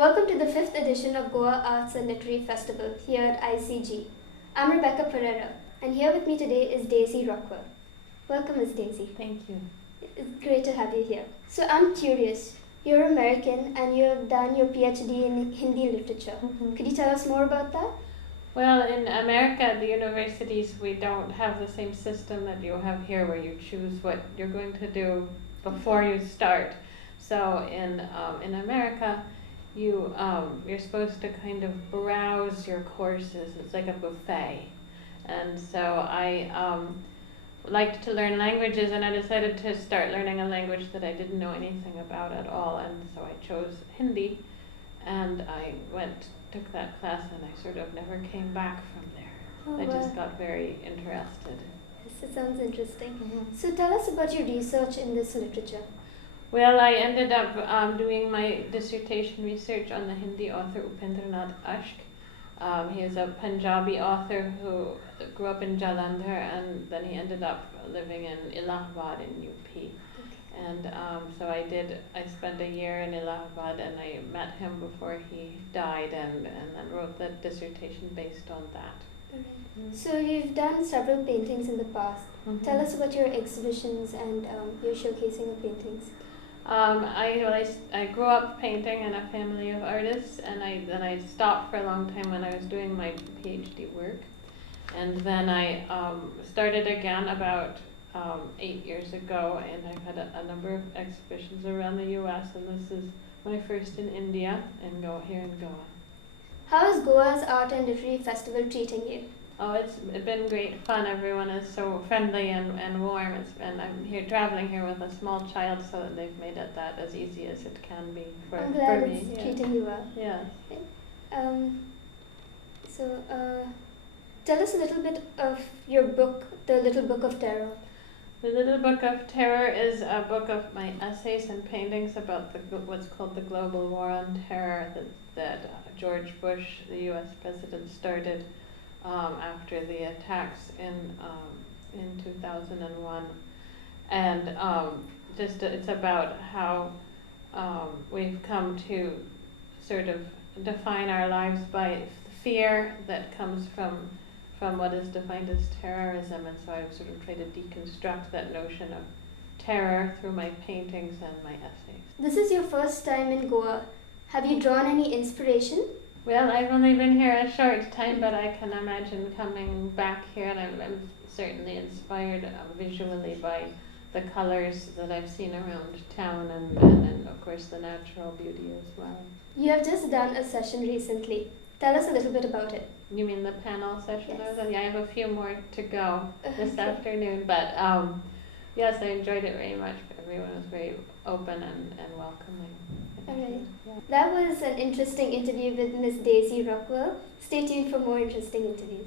Welcome to the 5th edition of Goa Arts and Literary Festival here at ICG. I'm Rebecca Pereira, and here with me today is Daisy Rockwell. Welcome, Ms. Daisy. Thank you. It's great to have you here. So I'm curious, you're American and you have done your PhD in Hindi literature. Could you tell us more about that? Well, in America, at the universities, we don't have the same system that you have here where you choose what you're going to do before you start. So in America, you're supposed to kind of browse your courses. It's like a buffet. And so I liked to learn languages, and I decided to start learning a language that I didn't know anything about at all. And so I chose Hindi, and I took that class, and I sort of never came back from there. Oh, I just got very interested. Yes, it sounds interesting. So tell us about your research in this literature. Well, I ended up doing my dissertation research on the Hindi author Upendranath Ashk. He is a Punjabi author who grew up in Jalandhar, and then he ended up living in Allahabad in UP. Okay. And so I spent a year in Allahabad, and I met him before he died, and then wrote the dissertation based on that. Alright. So you've done several paintings in the past. Tell us about your exhibitions and your showcasing of paintings. I grew up painting in a family of artists, and then I stopped for a long time when I was doing my PhD work. And then I started again about 8 years ago, and I've had a number of exhibitions around the US, and this is my first in India, and here in Goa. How is Goa's Art and Literary Festival treating you? Oh, it's been great fun. Everyone is so friendly and warm. And I'm traveling here with a small child, so they've made it that as easy as it can be for me. I'm glad it's treating you well. Yeah. Okay. Tell us a little bit of your book, The Little Book of Terror. The Little Book of Terror is a book of my essays and paintings about what's called the global war on terror that George Bush, the U.S. president, started after the attacks in 2001, and it's about how we've come to sort of define our lives by fear that comes from what is defined as terrorism, and so I've sort of tried to deconstruct that notion of terror through my paintings and my essays. This is your first time in Goa. Have you drawn any inspiration? Well, I've only been here a short time, but I can imagine coming back here, and I'm certainly inspired visually by the colors that I've seen around town, and of course the natural beauty as well. You have just done a session recently. Tell us a little bit about it. You mean the panel session? Yes. Yeah, I have a few more to go this Okay. afternoon, but yes, I enjoyed it very much. Everyone was very open and welcoming. All right. Yeah. That was an interesting interview with Ms. Daisy Rockwell. Stay tuned for more interesting interviews.